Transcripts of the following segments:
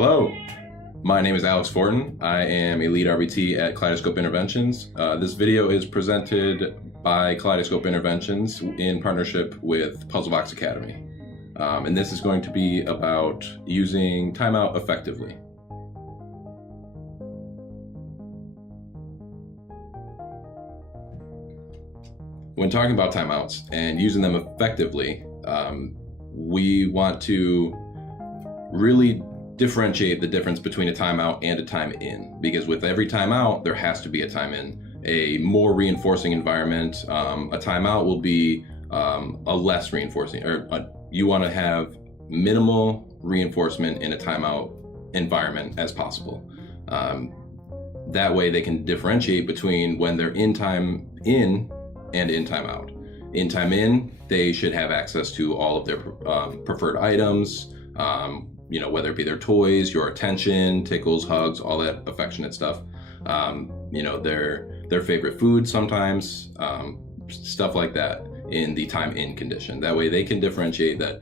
Hello, my name is Alex Fortin. I am a lead RBT at Kaleidoscope Interventions. This video is presented by Kaleidoscope Interventions in partnership with Puzzlebox Academy. And this is going to be about using timeout effectively. When talking about timeouts and using them effectively, we want to really differentiate the difference between a timeout and a time in, because with every timeout there has to be a time in. A more reinforcing environment, a timeout will be a less reinforcing, you want to have minimal reinforcement in a timeout environment as possible. That way they can differentiate between when they're in time in and in timeout. In time in, they should have access to all of their preferred items, whether it be their toys, your attention, tickles, hugs, all that affectionate stuff. Their favorite food sometimes, stuff like that in the time in condition. That way they can differentiate that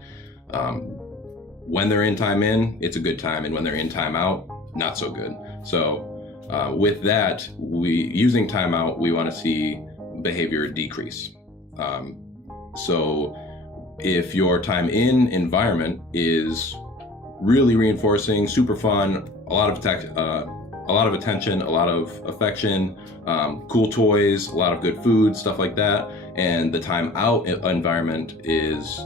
when they're in time in, it's a good time, and when they're in time out, not so good. So with that, using timeout, we want to see behavior decrease. So if your time in environment is really reinforcing, super fun, a lot of attention, a lot of affection, cool toys, a lot of good food, stuff like that, and the time out environment is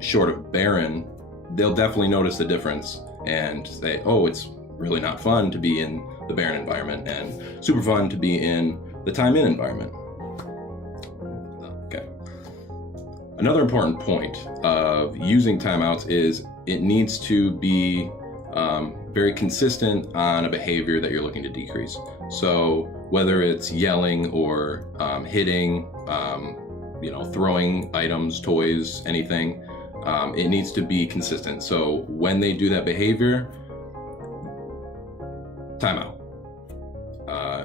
short of barren, they'll definitely notice the difference and say, oh, it's really not fun to be in the barren environment and super fun to be in the time in environment. Okay. Another important point of using timeouts is it needs to be very consistent on a behavior that you're looking to decrease. So whether it's yelling or hitting, throwing items, toys, anything, it needs to be consistent. So when they do that behavior, timeout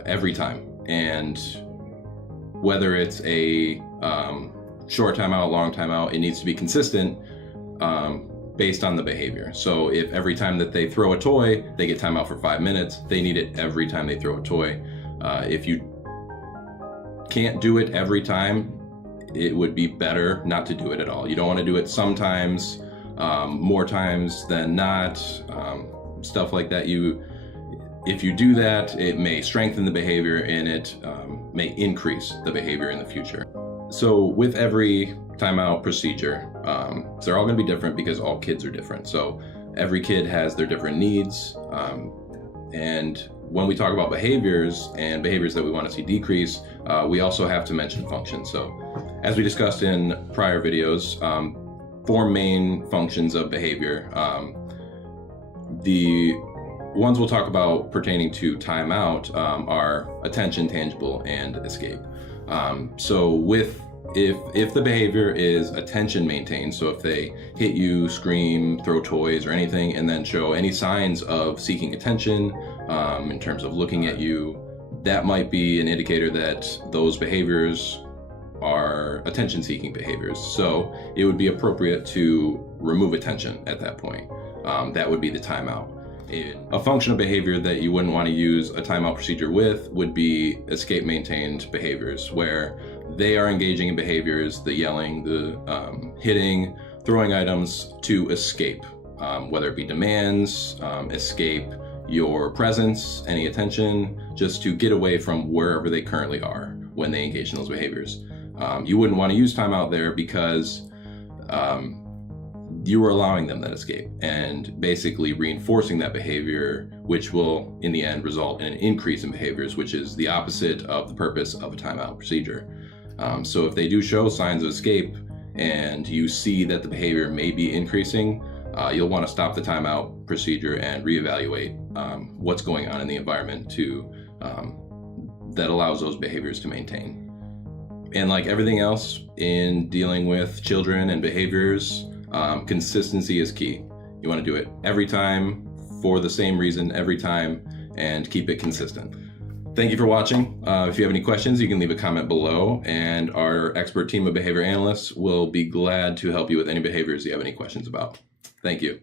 every time. And whether it's a short timeout, long timeout, it needs to be consistent based on the behavior. So if every time that they throw a toy, they get timeout for 5 minutes, they need it every time they throw a toy. If you can't do it every time, it would be better not to do it at all. You don't want to do it sometimes, more times than not, stuff like that. If you do that, it may strengthen the behavior and it may increase the behavior in the future. So with every timeout procedure, they're all going to be different because all kids are different. So every kid has their different needs. And when we talk about behaviors and behaviors that we want to see decrease, we also have to mention functions. So as we discussed in prior videos, 4 main functions of behavior. The ones we'll talk about pertaining to timeout are attention, tangible, and escape. So if the behavior is attention maintained, so if they hit you, scream, throw toys or anything, and then show any signs of seeking attention in terms of looking at you, that might be an indicator that those behaviors are attention-seeking behaviors. So it would be appropriate to remove attention at that point. That would be the timeout. A function of behavior that you wouldn't want to use a timeout procedure with would be escape maintained behaviors, where they are engaging in behaviors, the yelling, the hitting, throwing items to escape, whether it be demands, escape your presence, any attention, just to get away from wherever they currently are when they engage in those behaviors. You wouldn't want to use timeout there because you are allowing them that escape and basically reinforcing that behavior, which will in the end result in an increase in behaviors, which is the opposite of the purpose of a timeout procedure. So if they do show signs of escape and you see that the behavior may be increasing, you'll want to stop the timeout procedure and reevaluate what's going on in the environment that allows those behaviors to maintain. And like everything else in dealing with children and behaviors, consistency is key. You want to do it every time for the same reason every time and keep it consistent. Thank you for watching. If you have any questions, you can leave a comment below, and our expert team of behavior analysts will be glad to help you with any behaviors you have any questions about. Thank you.